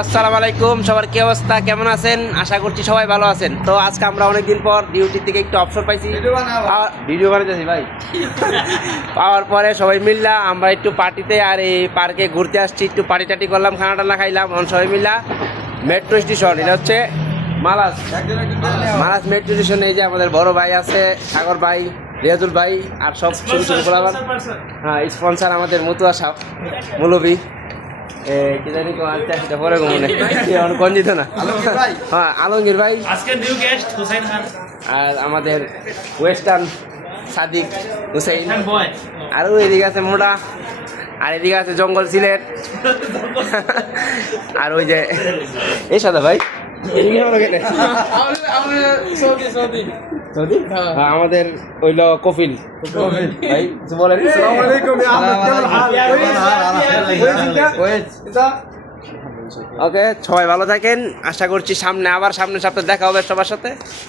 আসসালামু আলাইকুম, সবার কি অবস্থা, কেমন আছেন? আশা করছি সবাই ভালো আছেন। তো আজকে আমরা অনেকদিন পর ডিউটি থেকে একটু অবসর পাইছি, ভিডিও বানাইতেছি ভাই। পাওয়ার পরে সবাই মিললা আমরা একটু পার্টিতে আর এই পার্কে ঘুরতে আসছি, একটু পার্টি টাটি করলাম, খানা টানা খাইলাম। সবাই মিললা মেট্রো স্টেশন, এটা হচ্ছে মালাস মেট্রো স্টেশন। এই যে আমাদের বড় ভাই আছে, সাগর ভাই, রিয়াজুল ভাই, আর সব ছোটো ছোটো গোলাবার। হ্যাঁ, স্পন্সার আমাদের মতুয়া সাহেব মৌলবী। কি জানি সেটা পরে গঞ্জিত না। হ্যাঁ, আলমগীর ভাই, আর আমাদের ওয়েস্টার্ন সাদিক হুসেইন, আর এদিকে আছে মোটা, আর এদিকে আছে জঙ্গল সিলেট, আর ওই যে এই সাদা ভাই আমাদের হইল কফিল ভাই, বলেন। ওকে, সবাই ভালো থাকেন। আশা করছি সামনে আবার সামনের সপ্তাহে দেখা হবে সবার সাথে।